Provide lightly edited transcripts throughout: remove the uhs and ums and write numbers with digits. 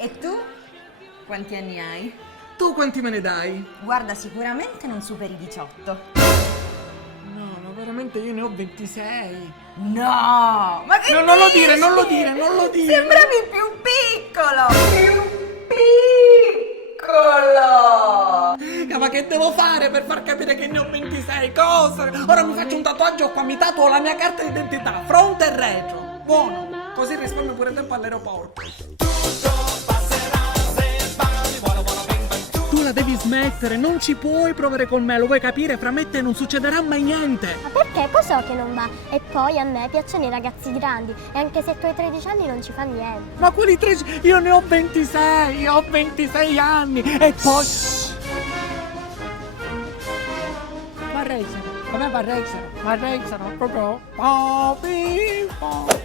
E tu? Quanti anni hai? Tu quanti me ne dai? Guarda, sicuramente non superi 18. No, ma veramente io ne ho 26. No! Ma che No, non lo dici? dire, non lo dire, non lo dire. Sembravi più piccolo! Più piccolo! Ma che devo fare per far capire che ne ho 26? Cosa? Ora mi faccio un tatuaggio qua, mi tatuo la mia carta d'identità, fronte e retro. Buono, così risparmio pure tempo all'aeroporto. Tu la devi smettere, non ci puoi provare con me, lo vuoi capire? Fra me e te non succederà mai niente. Ma perché? Poi so che non va. E poi a me piacciono i ragazzi grandi. E anche se tu hai 13 anni non ci fa niente. Ma quelli 13, io ne ho 26, ho 26 anni e poi... Varrezzano, proprio...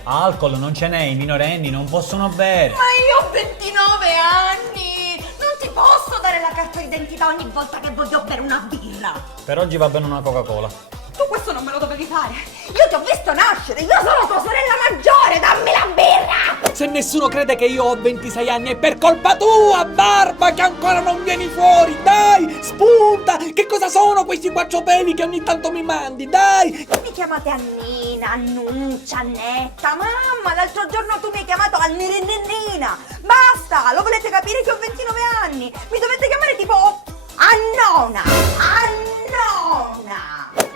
Alcol non ce n'è, i minorenni non possono bere. Ma io ho 29 anni! Non ti posso dare la carta d'identità ogni volta che voglio bere una birra! Per oggi va bene una Coca-Cola. Tu questo non me lo dovevi fare! Io ti ho visto nascere! Io sono tua sorella maggiore! Dammi la birra! Se nessuno crede che io ho 26 anni è per colpa tua, barba, che ancora non vieni fuori! Dai, spunta! Che cosa sono questi guacciopeli che ogni tanto mi mandi? Dai! Mi chiamate Annina, Annuccia, Annetta, mamma, l'altro giorno tu mi hai chiamato Annina! Basta! Lo volete capire che ho 29 anni? Mi dovete chiamare tipo Annona! Annona!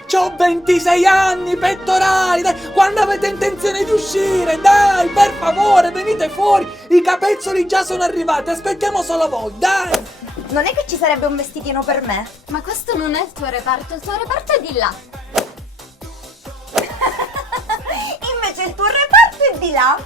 C'ho 26 anni, pettorali! Dai, quando avete intenzione di uscire? Dai, per favore, venite fuori! I capezzoli già sono arrivati, aspettiamo solo voi, dai! Non è che ci sarebbe un vestitino per me? Ma questo non è il tuo reparto è di là. Invece il tuo reparto è di là.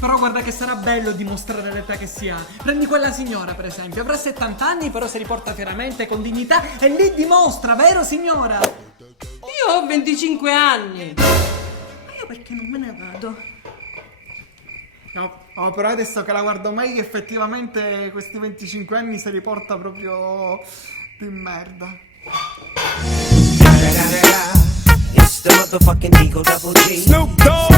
Però guarda che sarà bello dimostrare l'età che si ha. Prendi quella signora, per esempio, avrà 70 anni, però si riporta fieramente, con dignità, e lì dimostra, vero signora? Io ho 25 anni. Ma io perché non me ne vado? No, però adesso che la guardo meglio, effettivamente questi 25 anni si riporta proprio di merda. It's the motherfucking Eagle Double G. Snoop Dogg.